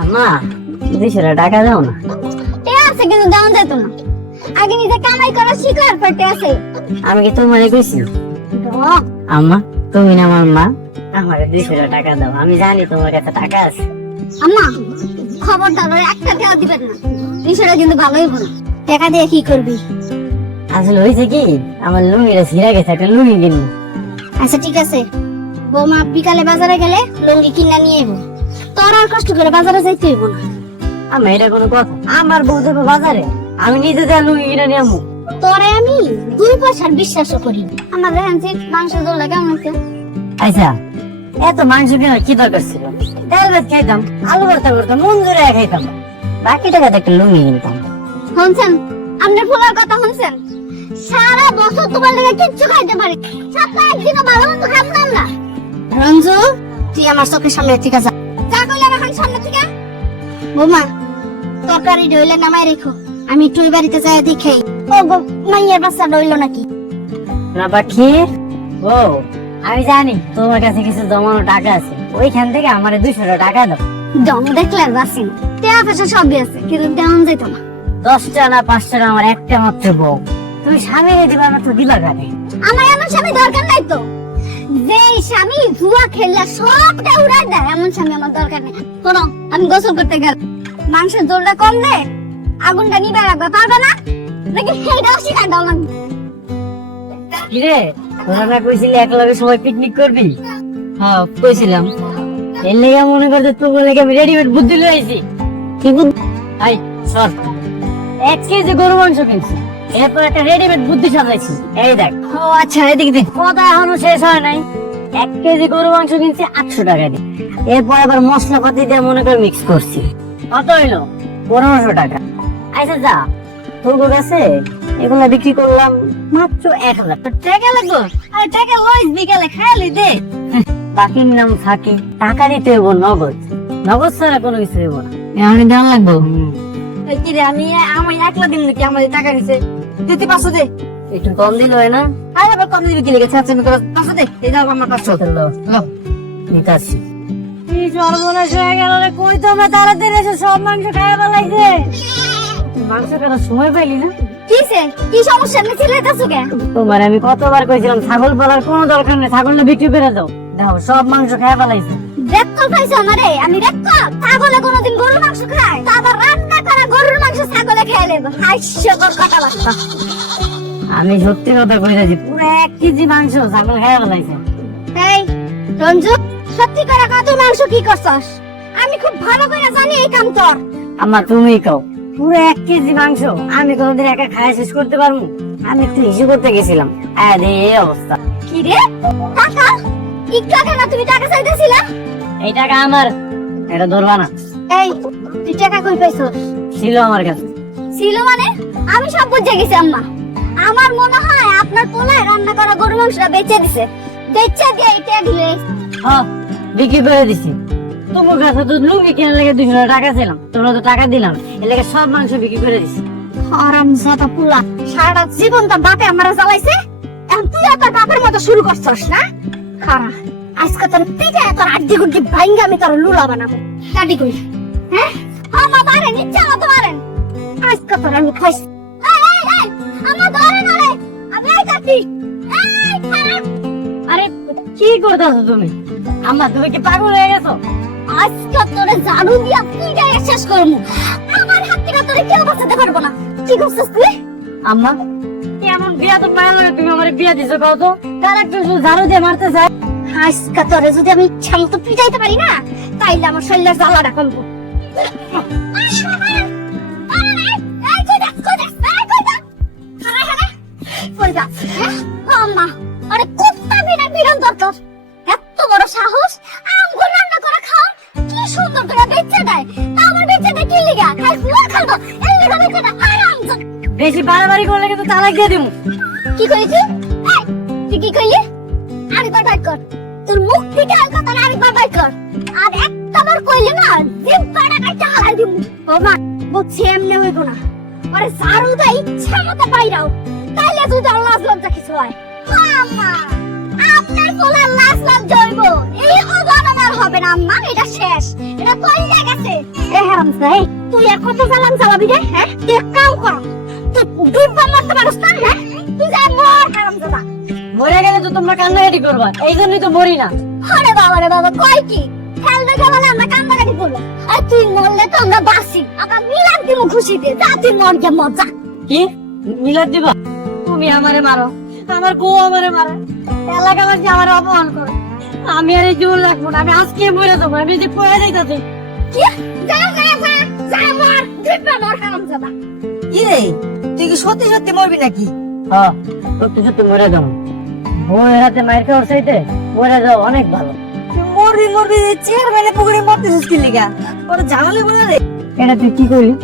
আম্মা 200 টাকা দাও না। টে আছে কিন্তু দাম যেত না। আগে নিজে কামাই করা শিখো এরপর টে আছে। আমি কি তোমারে কইছি? আম্মা তুমি না আমার মা, আমারে 200 টাকা দাও। আমি জানি তোমার কাছে টাকা আছে। আম্মা খবরদার ওরে একটা টাকা দিবেন না। বিষয়টা কিন্তু ভালোই বল। টাকা দিয়ে কি করবি? আসলে হইছে কি, আমার লুঙ্গিটা ছিঁড়া গেছে, একটা লুঙ্গি কিনবো। আচ্ছা ঠিক আছে, বৌমা বিকালে বাজারে গেলে লুঙ্গি কিনা নিয়ে আইবো। তোর আর কষ্ট করে বাজারে যাইতে হইব না। আমার এটা কোনো কথা? আমার বউ দেবো বাজারে, আমি নিজে যা লুঙ্গি কিনে নিয়ে আমু। তোরে আমি 2 পয়সার বিশ্বাসও করি না। আমার রেঞ্জি মাংস দোলা কেমন হচ্ছে? আচ্ছা এত মাংস কেনার কি দরকার ছিল? ডাল ভাত খাইতাম, আলু ভর্তা করতাম, মন জুড়ে খাইতাম, বাকি টাকাতে একটা লুঙ্গি কিনতাম। শুনছেন আপনি ফুলার কথা শুনছেন? সারা বছর তোমার লেগে কিচ্ছু খাইতে পারি, সপ্তাহে একদিনও ভালো মন্দ খাবো না আমরা। রঞ্জু তুই আমার চোখের সামনে থেকে যা, যা কইলাম এখন সামনে থেকে। বৌমা তরকারি ডইলে নামাই রেখো, আমি একটু ওই বাড়িতে যাই দেখি। ও গো মাইয়ের বাচ্চা ডইল নাকি? না পাখি ও, আমি জানি তোমার কাছে কিছু জমানো টাকা আছে, ওইখান থেকে আমার 200 টাকা দাও। দম দেখলে আর বাসি না, টাকা পয়সা সবই আছে কিন্তু দেওয়া যেত না। 10 টাকা না 5 টাকা আমার একটা মাত্র বউ, তুমি স্বামী দিবা না তো দিবা কানে? আমার এমন স্বামী দরকার নাই তো, যে স্বামী জুয়া খেললে সবটা উড়াই দেয় এমন স্বামী আমার দরকার নেই। শোনো আমি গোসল করতে গেল, মাংসের জোরটা কম দে, আগুনটা নিবে রাখবে পারবে না নাকি? সেইটাও শিখাই দাও লাগবে। কিরে তোরা না কইছিলি একলগে সবাই পিকনিক করবি? হ্যাঁ কইছিলাম, এর লেগে মনে করতে তোর লেগে আমি রেডিমেড বুদ্ধি লয়ে আইছি। কি বুদ্ধি? আই সর, 1 কেজি গরু মাংস কিনছি, এরপর একটা রেডিমেড বুদ্ধি সাজাইছি। এই দেখ। ও আচ্ছা এদিকে দেখ, কথা এখনো শেষ হয় নাই। 1 কেজি গরু মাংস কিনছি 800 টাকা দিয়ে, এরপর আবার মশলাপাতি দিয়ে মনে করে মিক্স করছি। কত হইলো? 1500 টাকা। আচ্ছা যা, তোর কাছে এগুলা বিক্রি করলাম মাত্র 1,00,000 টাকা লাগলো। আর টাকা লইস বিকালে খাইলি দে, বাকির নাম থাকে। টাকা দিতে হইব নগদ, নগদ ছাড়া কোনো কিছু হইব না। আমি দেওয়া লাগবো। কিরে আমি একলা দিন নাকি? আমার টাকা দিছে দিতে 500 দে। একটু কম দিল হয় না? আর আবার কম দিবি কি লেগেছে? আচ্ছা আমি 500 দে, এই দাও আমার 500। নিতাছি। কি সর্বনাশ হয়ে গেল রে, কই তোমরা তাড়াতাড়ি এসে সব মাংস খাইয়া ফেলাইছে। মাংস কাটার সময় পাইলি না? কিসে কি সমস্যা? আমি চিল্লাইতাছো কেন? তোমার আমি কতবার কইছিলাম ছাগল পালার কোনো দরকার নেই, ছাগলটা বিক্রি করে দাও। দেখো সব মাংস খাইয়া ফেলাইছে। রেক্কল পাইছো আমারে? আমি রেক্কল? ছাগলে কোনোদিন গরুর মাংস খায়? তারপর রান্না করা গরুর মাংস ছাগলে খেয়ে নেব? হাস্যকর কথা বার্তা। আমি সত্যি কথা কইতাছি, পুরো 1 কেজি মাংস ছাগল খাইয়া ফেলাইছে। এই রঞ্জু, সত্যি করে কত মাংস কি করছস? আমি খুব ভালো করে জানি এই কাম তোর। আমার তুমি কও, পুরো 1 কেজি মাংস আমি কোনোদিন একা খাওয়া শেষ করতে পারবো? আমি একটু হিসেব করতে গেছিলাম, এই অবস্থা। কি রে টাকা? একটু আগে না তুমি টাকা চাইতেছিলা? এই টাকা আমার, এটা ধরবা না। এই তুই টাকা কই পাইছস? ছিল আমার কাছে। ছিল মানে? আমি সব বুঝে গেছি আম্মা। আমার মনে হয় আপনার পোলায় রান্না করা গরু মাংসটা বেচে দিছে, বেচে দিয়ে এটা দিলে। হ্যাঁ বিক্রি করে দিছি। তোমার কাছে তো লুঙ্গি কেনার লেগে 200 টাকা ছিলাম, তোমরা তো টাকা দিলাম, এর লেগে সব মাংস বিক্রি করে দিছি। হারামজাদা পোলা, সারা জীবন তার বাপে আমারে জ্বালাইছে, এখন তুই তোর বাপের মতো শুরু করছস না? খারা আজকে তোর পিঠে তোর আড্ডি গুড্ডি ভাঙ্গা আমি তোর লুলা বানাবো। কাটি কই হ্যাঁ আমা মারে নিচে মতো মারেন, আজকে তোর আমি খাইছি। আমা ধরে না রে, আমি আই কাটি। এই খারা, আরে কি করতেছো তুমি? আম্মা তুমি কি পাগল হয়ে গেছো? আজকে তোরে ঝাড়ু দিয়া পিঠে শেষ করবো। আমার হাত থেকে তোরে কেউ বাঁচাতে পারবো না। কি করছিস তুই? আম্মা এমন বিয়া তো মায়া লাগে, তুমি আমার বিয়া দিছো কও তো? তার একটু ঝাড়ু দিয়ে মারতে চাই। আজকে তোরে যদি আমি ইচ্ছা মতো পিটাইতে পারি না, তাইলে আমার শরীরের জ্বালাটা কমবো। এত বড় সাহস, আমগুলো রান্না করে খাও, কি সুন্দর করে বেচে দেয়। তা আমার বেচে দেয় কি লিগা? খাই ফুয়ার খাবো, এর লিগা বেচে দেয়। হারামজাদা। বেশি বাড়াবাড়ি করলে কিন্তু তালাক দিয়ে দিমু। কি কইছিস? এই তুই কি কইলি? আরেকবার বাইট কর, তোর মুখ থেকে আর কথা না, আরেকবার বাইট কর। আর একটাবার কইলি না, জিব্বাটা কাটা হারাই দিমু। ও মা বুঝছি এমনি হইব না, আরে ঝাড়ু দেয় ইচ্ছা মতো বাইরাও, তাইলে তুই তো লাজ লজ্জা কিছু হয়। আম্মা আপনার পোলার লাশ লাশ জৈব এই অজনন আর হবে না আম্মা, এটা শেষ, এটা তৈরি গেছে। এ হারামজাদা, এই তুই আর কত সালাম চালাবি রে? হ্যাঁ, তুই এক কাম কর, তুই দুইবার মারতে পারছ না? হ্যাঁ, তুই যা মর হারামজাদা। মরে গেলে তো তোমরা কান্নাকাটি করবা, এই জন্যই তো মরি না। আরে বাবা রে বাবা, কয় কি খেল দেখে বলে আমরা কান্নাকাটি করবো, আর তুই মরলে তো আমরা বাসি, আমরা মিলাদ দিব খুশিতে। যা তুই মর গে মর যা। কি মিলাদ দিবা? তুমি আমারে মারো, আমার বউ আমারে মারে, এলাকাবাসী আমারে অপমান করে। আমি আর এই জীবন রাখবো না, আমি আজকে মরে যাবো। আমি যে পড়ে যাইতাছি। কি যা যা যা যা মর, দুইবার মর হারামজাদা। কি রে, তুই কি সত্যি সত্যি মরবি নাকি? হ্যাঁ, সত্যি সত্যি মরে যাবো। বউয়ের হাতে মাইর খাওয়ার চাইতে মরে যাও অনেক ভালো। মরবি মরবি, চেয়ারম্যানের পুকুরে মরতেছিস কি লিগা? ওর ঝামেলা বলে রে। এটা তুই কি করলি?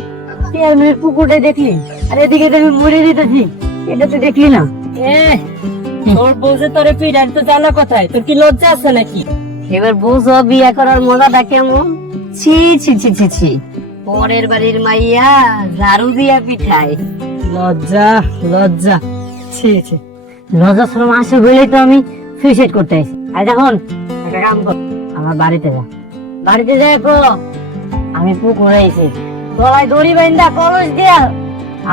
চেয়ারম্যানের পুকুরটা দেখলি, আর এদিকে তো আমি মরে দিতেছি, এটা তুই দেখলি না? তোর বউসে তোরে পিড়ার তো জানা কোথায়, তোর কি লজ্জা আছে নাকি? এবার বউস বিয়ে করার মজাটা কেমন? ছি ছি ছি ছি ছি, পরের বাড়ির মাইয়া ঝাড়ু দিয়া পিঠায়। লজ্জা লজ্জা, ছি ছি, লজ্জা শরম আসে বলেই তো আমি সুইসাইড করতে আইছি। আর এখন একটা কাম কর, আমার বাড়িতে যা, বাড়িতে যাই কো আমি পুকুরে আইছি, গলায় দড়ি বাইন্দা কলস দিয়া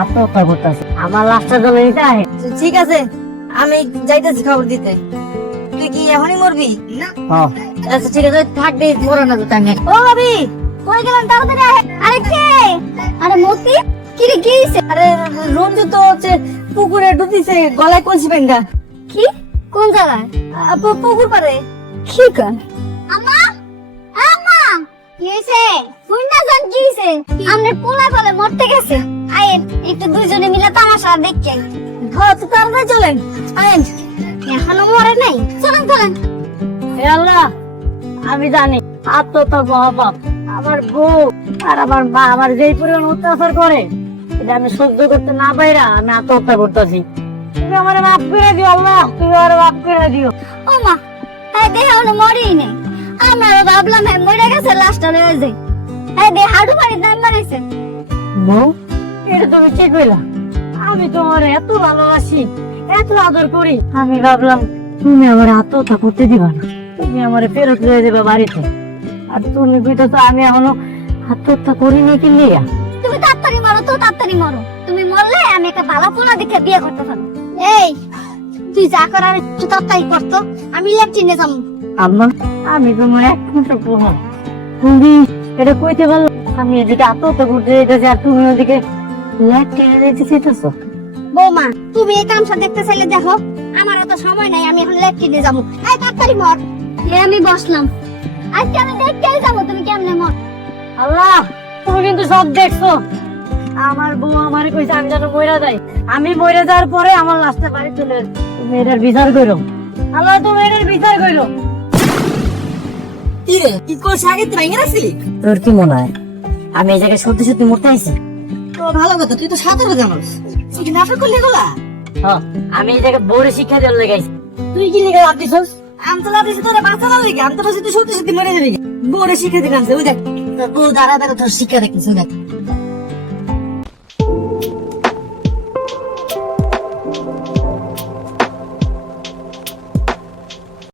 আত্মহত্যা করতেছি। আমার লাশটা জমে নিতে আহে। ঠিক আছে, আমি যাইতেছি খবর দিতে। তুই কি এখনই মরবি? না, আচ্ছা ঠিক আছে, থাকবে মরো না তো টাঙ্গে। ও ভাবি, কই গেলেন? তাড়াতাড়ি আহে। আরে কে? আরে মতি, কি রে কি হইছে? আরে রঞ্জু তো হচ্ছে পুকুরে ডুবিছে, গলায় কলসি বেঙ্গা। কি কোন জায়গায়? পুকুর পারে। কি কর? আম্মা, আম্মা, কি হইছে? তুই না জান কি হইছে? আমনে পোলা বলে মরতে গেছে। আয়েন একটু দুইজনে মিলে তামাশা দেখি। হ্যাঁ, তো তাড়াতাড়ি চলেন। আয়েন, এখনো মরে নাই। চলেন চলেন। হে আল্লাহ, আমি জানি আত্মহত্যা মহাপাপ। আমার বউ আর আমার মা আমার যেই পরিমাণ অত্যাচার করে, এটা আমি সহ্য করতে না পাইরা আমি আত্মহত্যা করতেছি। তুমি আমার মাফ করে দিও আল্লাহ, তুমি আমার মাফ করে দিও। ও মা, এই দেহ হলো মরেই নেই। আমরা ভাবলাম হ্যাঁ মরে গেছে, লাশটা লয়ে যাই। এই দেহ হাড়ু বাড়ি দাম বানাইছে। বউ, এটা তুমি কি কইলা? আমি তোমার এত ভালোবাসি, এত আদর করি, আমি ভাবলাম তুমি আমার আত্মহত্যা করতে দিবা না, তুমি আমার ফেরত লয়ে যাবে বাড়িতে। আর তুমি কইতো আমি এখনো আত্মহত্যা করিনি কি লিয়া? তুমি তাড়াতাড়ি মরো তো, তাড়াতাড়ি মরো। তুমি মরলে আমি একটা ভালো পোলা দেখে বিয়ে করতে পারবো। এই তুই যা করার একটু তাড়াতাড়ি করতো, আমি ল্যাট্রিনে যাবো। আম্মা, আমি তোমার একমাত্র বোন, তুমি এটা কইতে পারলো? আমি এদিকে আত্মহত্যা করতে যেতেছি আর তুমি ওদিকে ল্যাট্রিনে যেতে চাইতেছো। বৌমা, তুমি এই কামটা দেখতে চাইলে দেখো, আমার অত সময় নাই, আমি এখন ল্যাট্রিনে যাবো। এই তাড়াতাড়ি মর। আমি বসলাম, আজকে আমি দেখতেই যাবো তুমি কেমনে মর। আল্লাহ, তুমি কিন্তু সব দেখছো। আমার বউ আমারে কইছে আমি যেন মইরা যাই, আমি মইরা যাওয়ার পরে আমার লাশটা বাড়ি চলে আসবে। তুমি এটার বিচার করো আল্লাহ, তুমি এটার বিচার করো। কি রে, কি করছিস? আগে তুই ভেঙে রাখছিলি? তোর কি মনে হয় আমি এই জায়গায় সত্যি সত্যি মরতে আইছি? তো ভালো কথা, তুই তো সাঁতারও জানোস। তুই কি নাটক করলি এগুলা? হ্যাঁ, আমি এই জায়গায় বউরে শিক্ষা দেওয়ার লাগাইছি। তুই কি লিখে লাভ দিছস? আমি তো ভাবছি তোরা বাঁচানো লিখে, আমি তো ভাবছি তুই সত্যি সত্যি মরে যাবি। বউরে শিখে দিলাম, ওই দেখ তোর বউ দাঁড়া দাঁড়া তোর শিক্ষা দেখতেছি। দেখ